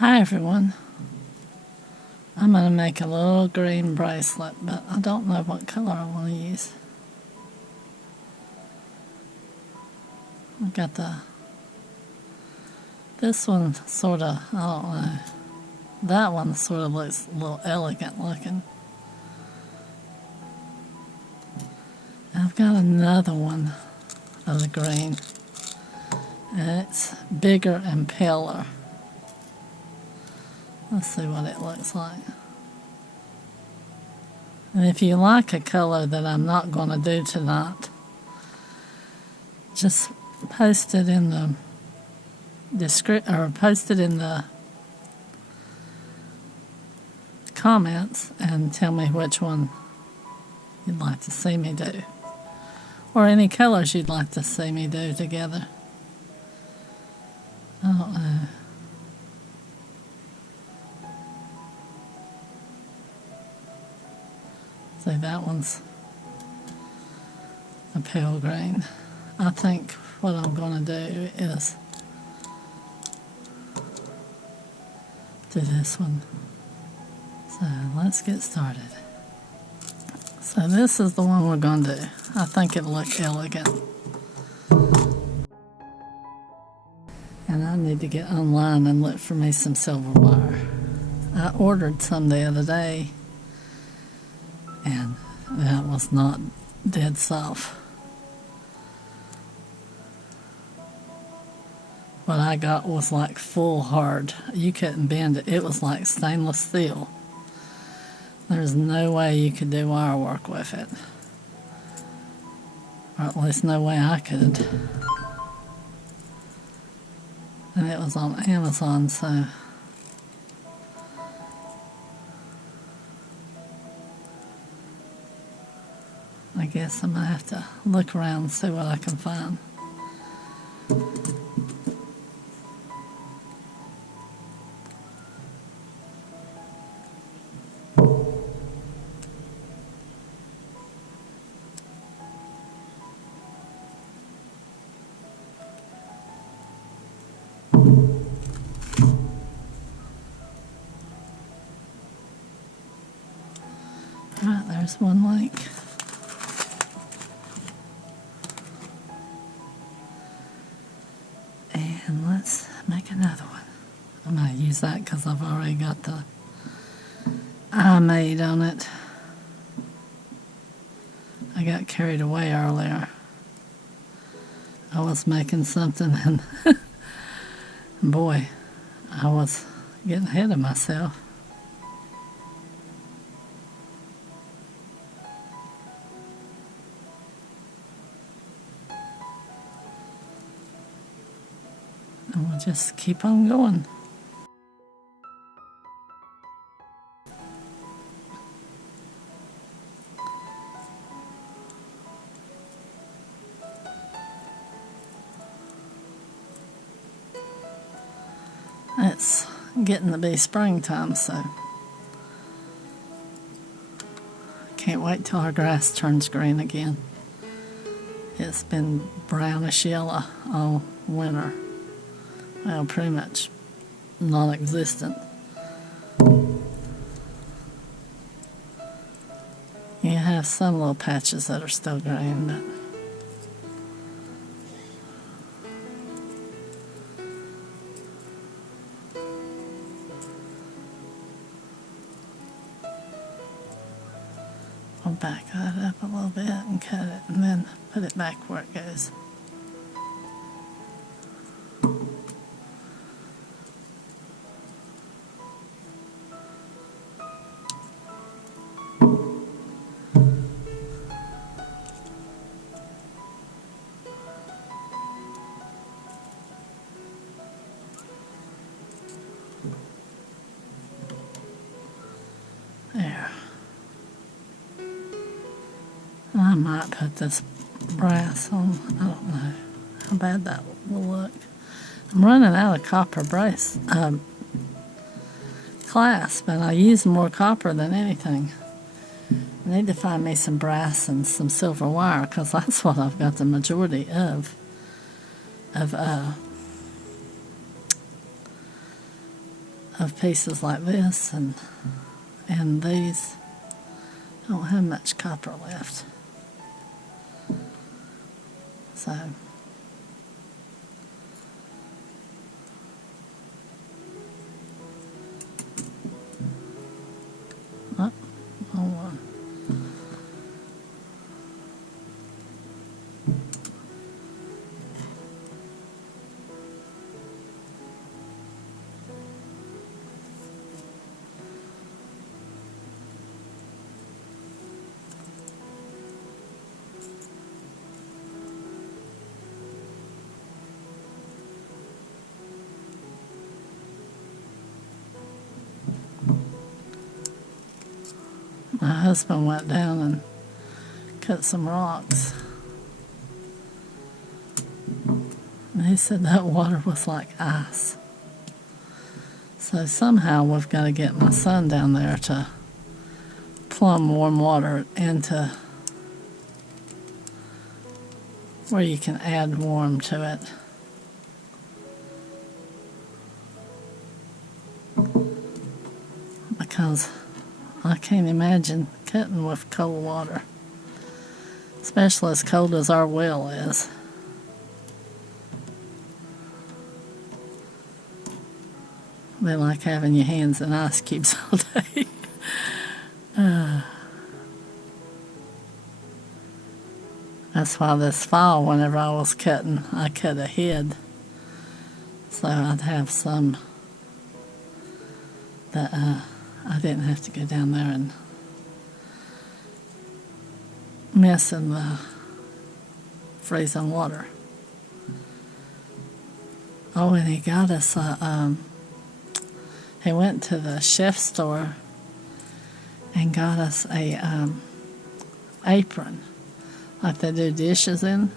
Hi everyone. I'm going to make a little green bracelet, but I don't know what color I want to use. I've got this one sort of, I don't know, that one sort of looks a little elegant looking. And I've got another one of the green, and it's bigger and paler. Let's see what it looks like. And if you like a color that I'm not going to do tonight, just post it in the comments and tell me which one you'd like to see me do, or any colors you'd like to see me do together. I don't know. See, that one's a pale green. I think what I'm going to do is do this one. So let's get started. So this is the one we're going to do. I think it'll look elegant. And I need to get online and look for me some silver wire. I ordered some the other day, and that was not dead soft. What I got was like full hard. You couldn't bend it. It was like stainless steel. There's no way you could do wire work with it. Or at least no way I could. And it was on Amazon, so I guess I'm going to have to look around and see what I can find. Alright, there's one link. And let's make another one. I'm going to use that because I've already got the eye made on it. I got carried away earlier. I was making something and boy, I was getting ahead of myself. And we'll just keep on going. It's getting to be springtime, so can't wait till our grass turns green again. It's been brownish yellow all winter. Well, pretty much non-existent. You have some little patches that are still green, but I'll back that up a little bit and cut it and then put it back where it goes. There. I might put this brass on. I don't know how bad that will look. I'm running out of copper clasp, and I use more copper than anything. I need to find me some brass and some silver wire, because that's what I've got the majority of of pieces like this and these. I don't have much copper left. So oh, wrong one. My husband went down and cut some rocks. And he said that water was like ice. So somehow we've got to get my son down there to plumb warm water into where you can add warm to it. Because I can't imagine cutting with cold water, especially as cold as our well is. They like having your hands in ice cubes all day. That's why this fall, whenever I was cutting, I cut ahead, so I'd have some that I didn't have to go down there and mess in the freezing water. Oh, and he got us he went to the chef store and got us a apron like they do dishes in.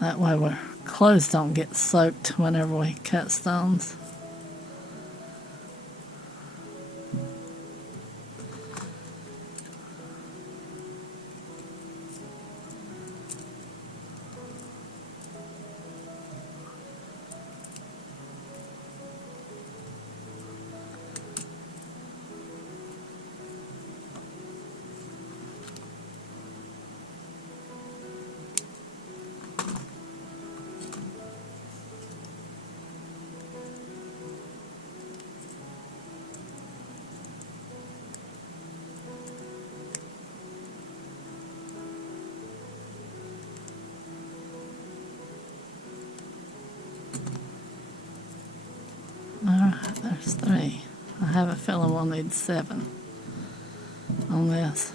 That way our clothes don't get soaked whenever we cut stones. Alright, there's 3. I have a feeling we'll need 7 on this.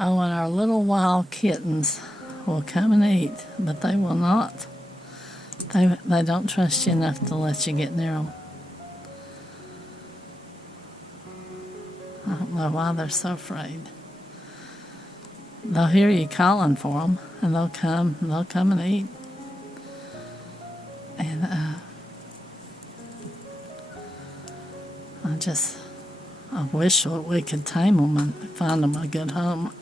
Oh, and our little wild kittens will come and eat, but they will not. They don't trust you enough to let you get near them. I don't know why they're so afraid. They'll hear you calling for them, and they'll come and eat. And I wish that we could tame them and find them a good home.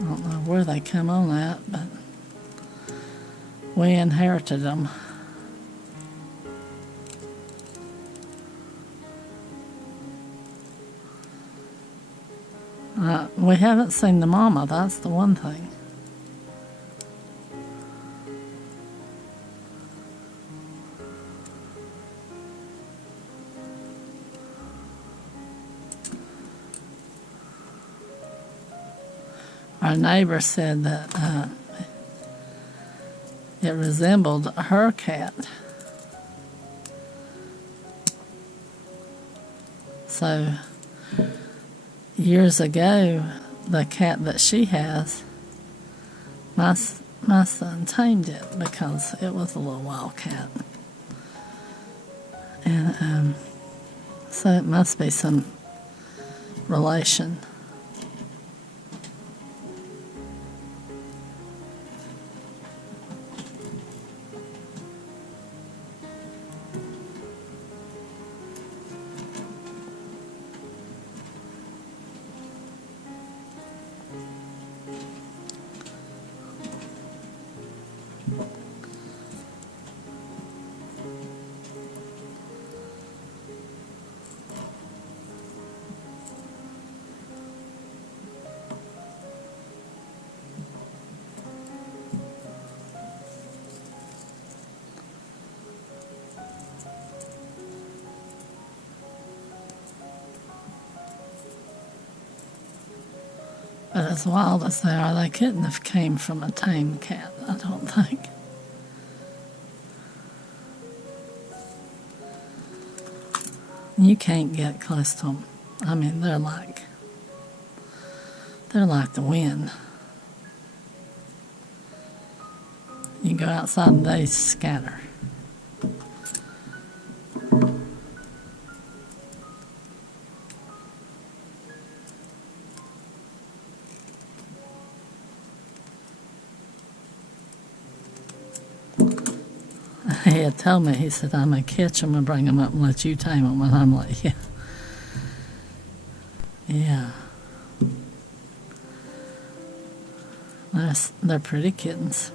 I don't know where they come on at, but we inherited them. We haven't seen the mama, that's the one thing. Our neighbor said that it resembled her cat. So years ago, the cat that she has, my son tamed it because it was a little wild cat. And so it must be some relation. But as wild as they are, they couldn't have came from a tame cat, I don't think. You can't get close to them. I mean, they're like the wind. You go outside and they scatter. He had told me, he said, I'm going to catch them and bring them up and let you tame them. And I'm like, yeah. Yeah. They're pretty kittens.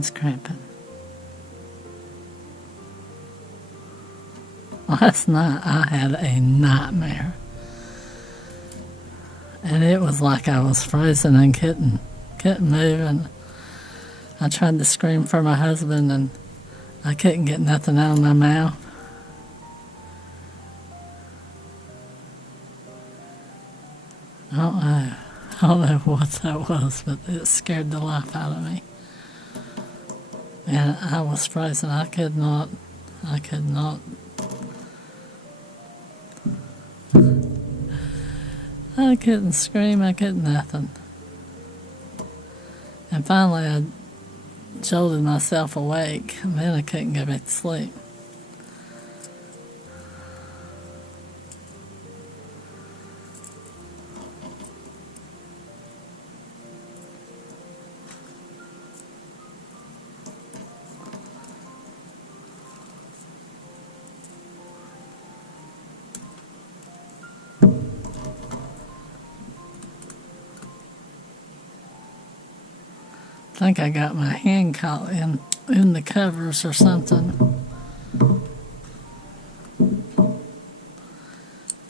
hand's cramping. Last night I had a nightmare. And it was like I was frozen and couldn't move. And I tried to scream for my husband and I couldn't get nothing out of my mouth. I don't know what that was, but it scared the life out of me. And I was frozen. I could not. I couldn't scream. I couldn't nothing. And finally I jolted myself awake, and then I couldn't go back to sleep. I think I got my hand caught in the covers or something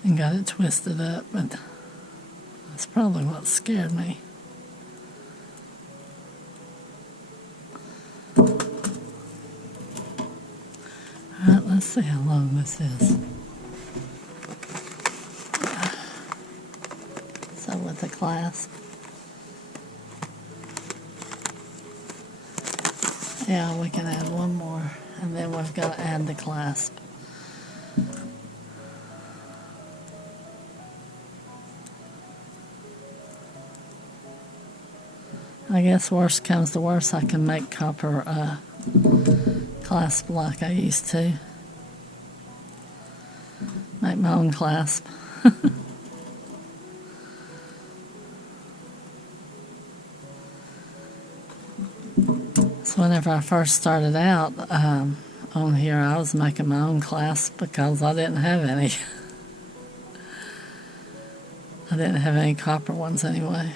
and got it twisted up, but that's probably what scared me. Alright, let's see how long this is. So with the clasp. Yeah, we can add one more, and then we've got to add the clasp. I guess worst comes to worst, I can make copper clasp like I used to. Make my own clasp. So whenever I first started out on here, I was making my own clasp because I didn't have any. I didn't have any copper ones anyway.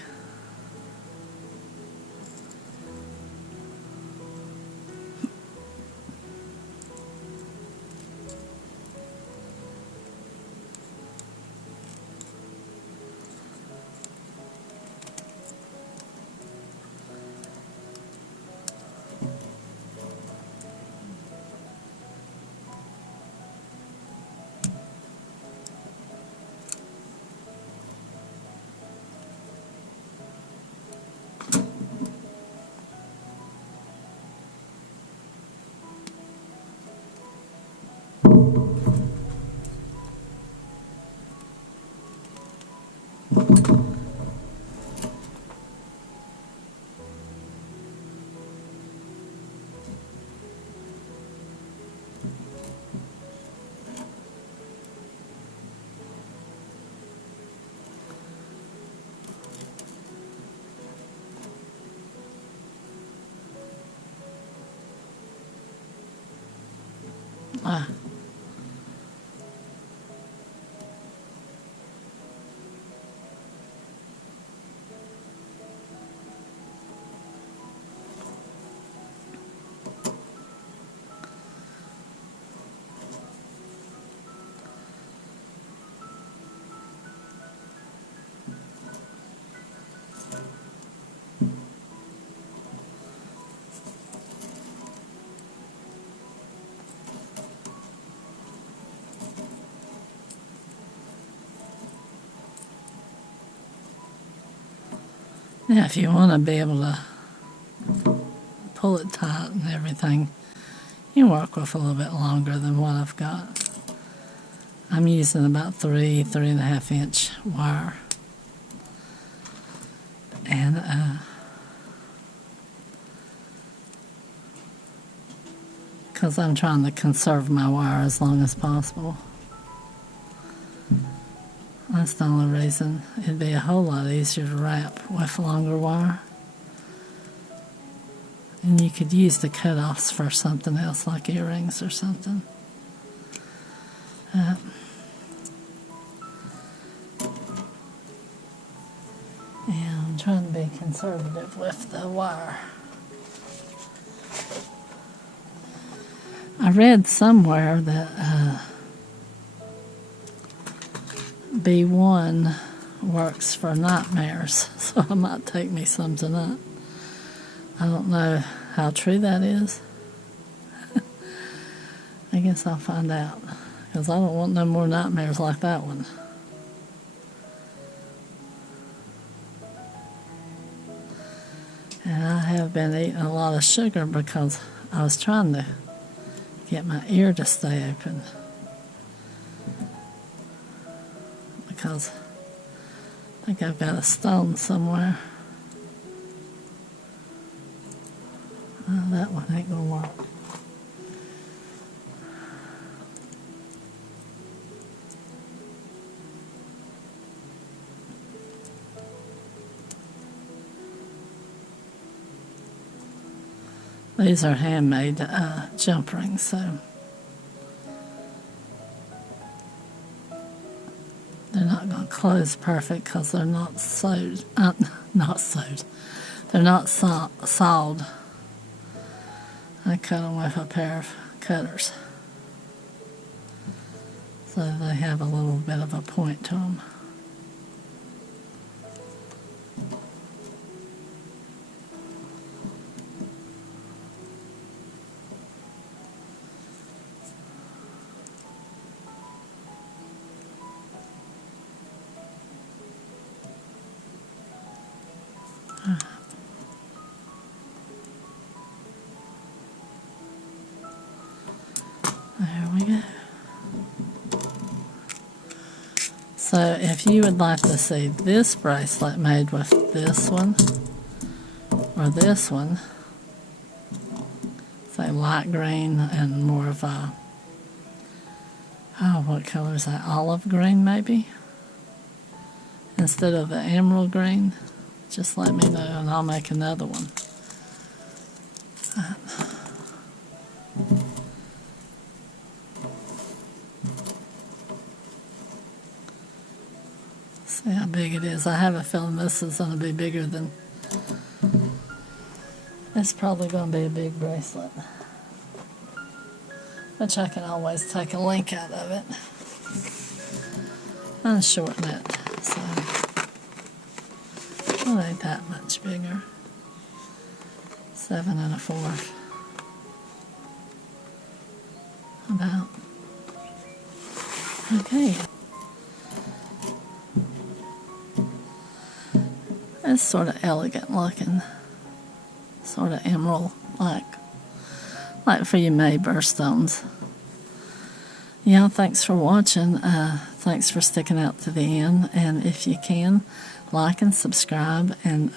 Ah. Now, if you want to be able to pull it tight and everything, you can work with a little bit longer than what I've got. I'm using about 3.5 inch wire. And because I'm trying to conserve my wire as long as possible. That's the only reason. It'd be a whole lot easier to wrap with longer wire. And you could use the cutoffs for something else, like earrings or something. Yeah, I'm trying to be conservative with the wire. read somewhere that B1 works for nightmares, so I might take me some tonight. I don't know how true that is. I guess I'll find out, because I don't want no more nightmares like that one. And I have been eating a lot of sugar because I was trying to get my ear to stay open. Because I think I've got a stone somewhere. Oh, that one ain't gonna work. These are handmade jump rings, so they're not going to close perfect because they're not sewed. Not sewed. They're not sawed. I cut them with a pair of cutters, so they have a little bit of a point to them. There we go. So if you would like to see this bracelet made with this one or this one, say light green and more of a, oh, what color is that? Olive green maybe? Instead of the emerald green, just let me know and I'll make another one. See how big it is. I have a feeling this is going to be bigger than... It's probably going to be a big bracelet, which I can always take a link out of it and shorten it, so it ain't that much bigger. 7 1/4. About. Okay. It's sort of elegant looking, sort of emerald like for your May birthstones. Yeah, thanks for watching. Thanks for sticking out to the end. And if you can, like and subscribe and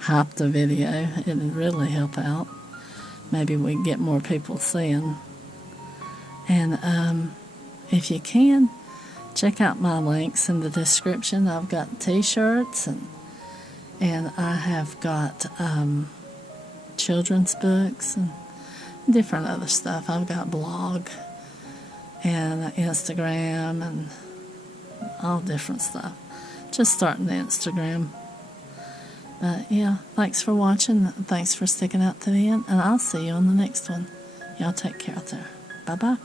hype the video. It would really help out. Maybe we can get more people seeing. And if you can, check out my links in the description. I've got t-shirts and I have got children's books and different other stuff. I've got a blog and Instagram and all different stuff. Just starting the Instagram. But yeah, thanks for watching. Thanks for sticking out to the end. And I'll see you on the next one. Y'all take care out there. Bye-bye.